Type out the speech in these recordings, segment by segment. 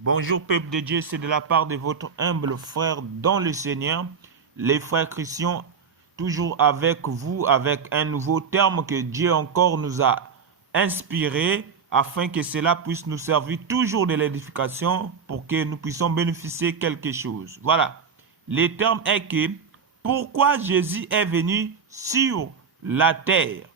Bonjour peuple de Dieu, c'est de la part de votre humble frère dans le Seigneur, les frères chrétiens, toujours avec vous, avec un nouveau terme que Dieu encore nous a inspiré, afin que cela puisse nous servir toujours de l'édification pour que nous puissions bénéficier de quelque chose. Voilà, le terme est que pourquoi Jésus est venu sur la terre.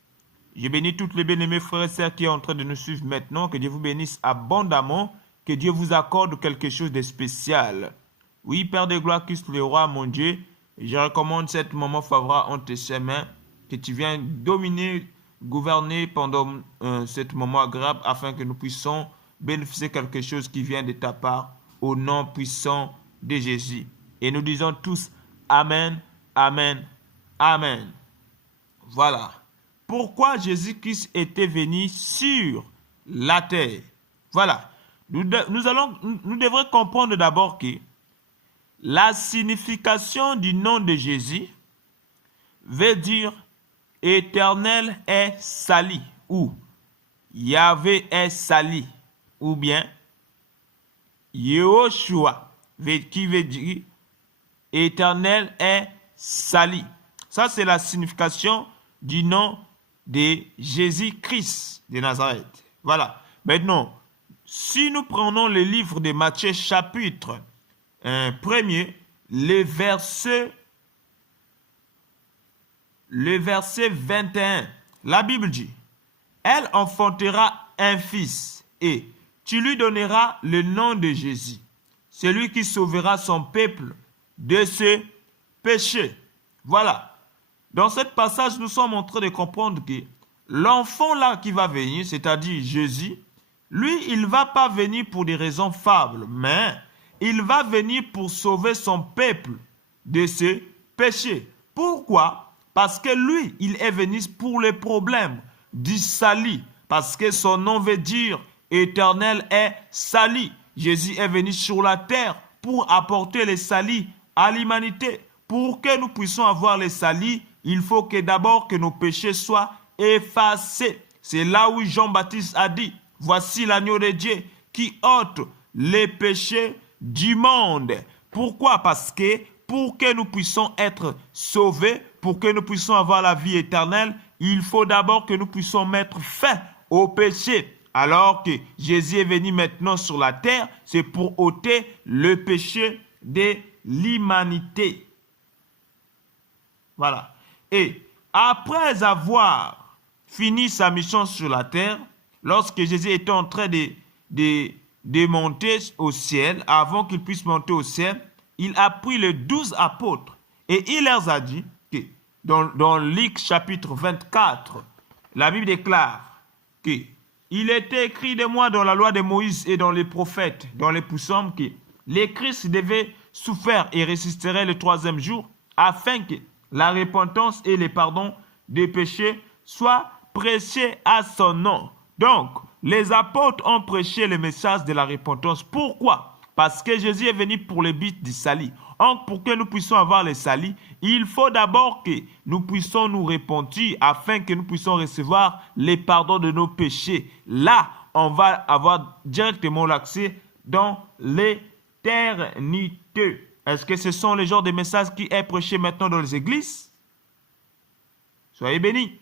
Je bénis toutes les bien-aimés frères et sœurs qui sont en train de nous suivre maintenant. Que Dieu vous bénisse abondamment. Que Dieu vous accorde quelque chose de spécial. Oui, Père de gloire, Christ le roi, mon Dieu, je recommande cet moment favorable entre tes mains. Que tu viennes dominer, gouverner pendant ce moment agréable afin que nous puissions bénéficier de quelque chose qui vient de ta part au nom puissant de Jésus. Et nous disons tous Amen, Amen, Amen. Voilà. Pourquoi Jésus-Christ était venu sur la terre? Voilà. Nous devrons comprendre d'abord que la signification du nom de Jésus veut dire Éternel est sali ou Yahvé est sali ou bien Yehoshua qui veut dire Éternel est sali. Ça, c'est la signification du nom de Jésus-Christ de Nazareth. Voilà. Maintenant, si nous prenons le livre de Matthieu chapitre 1er, le verset 21, la Bible dit, « Elle enfantera un fils et tu lui donneras le nom de Jésus, celui qui sauvera son peuple de ses péchés. » Voilà. Dans ce passage, nous sommes en train de comprendre que l'enfant là qui va venir, c'est-à-dire Jésus, lui, il ne va pas venir pour des raisons fables, mais il va venir pour sauver son peuple de ses péchés. Pourquoi? Parce que lui, il est venu pour les problèmes du salut, parce que son nom veut dire Éternel est sali. Jésus est venu sur la terre pour apporter le salut à l'humanité. Pour que nous puissions avoir le salut, il faut que d'abord que nos péchés soient effacés. C'est là où Jean-Baptiste a dit, voici l'agneau de Dieu qui ôte les péchés du monde. Pourquoi? Parce que pour que nous puissions être sauvés, pour que nous puissions avoir la vie éternelle, il faut d'abord que nous puissions mettre fin au péché. Alors que Jésus est venu maintenant sur la terre, c'est pour ôter le péché de l'humanité. Voilà. Et après avoir fini sa mission sur la terre, lorsque Jésus était en train de monter au ciel, avant qu'il puisse monter au ciel, il a pris les 12 apôtres et il leur a dit que dans Luc chapitre 24, la Bible déclare que il était écrit de moi dans la loi de Moïse et dans les prophètes, dans les psaumes, que le Christ devait souffrir et ressusciterait le troisième jour afin que la repentance et le pardon des péchés soient prêchés à son nom. Donc, les apôtres ont prêché le message de la repentance. Pourquoi? Parce que Jésus est venu pour le but du salut. Donc, pour que nous puissions avoir le salut, il faut d'abord que nous puissions nous repentir afin que nous puissions recevoir le pardon de nos péchés. Là, on va avoir directement l'accès dans l'éternité. Est-ce que ce sont les genres de messages qui est prêché maintenant dans les églises? Soyez bénis.